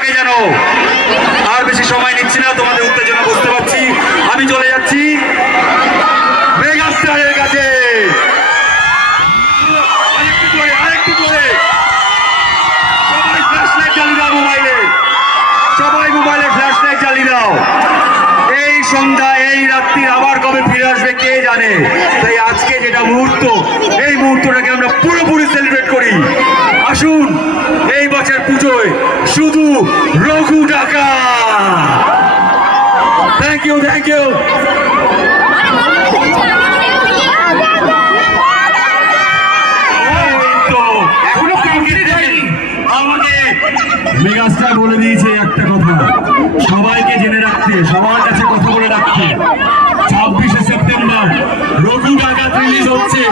জানো আর বেশি সময় নিচ্ছি না, তোমাদের উত্তেজনা বুঝতে পারছি। আমি চলে যাচ্ছি মেগাস্টারের কাছে। আরেকটু জোরে সবাই ফ্ল্যাশ লাইট জ্বালিয়ে দাও, সবাই মোবাইলে ফ্ল্যাশ লাইট জ্বালিয়ে দাও। এই সন্ধ্যা এই রাত্রি আবার কবে ফিরে আসবে কে জানে। তাই আজকে যেটা মুহূর্ত, এই মুহূর্তটাকে আমরা পুরোপুরি সেলিব্রেট করি। আসুন এই বছর পুজোয় শুধু রঘু ডাকা। Thank you, thank you. আমাকে মেগাস্টার বলে দিয়েছে একটা কথা, সবাইকে জেনে রাখতে, সবার কাছে কথা বলে রাখতে। 26শে সেপ্টেম্বর রঘু ডাকা রিলিজ হচ্ছে।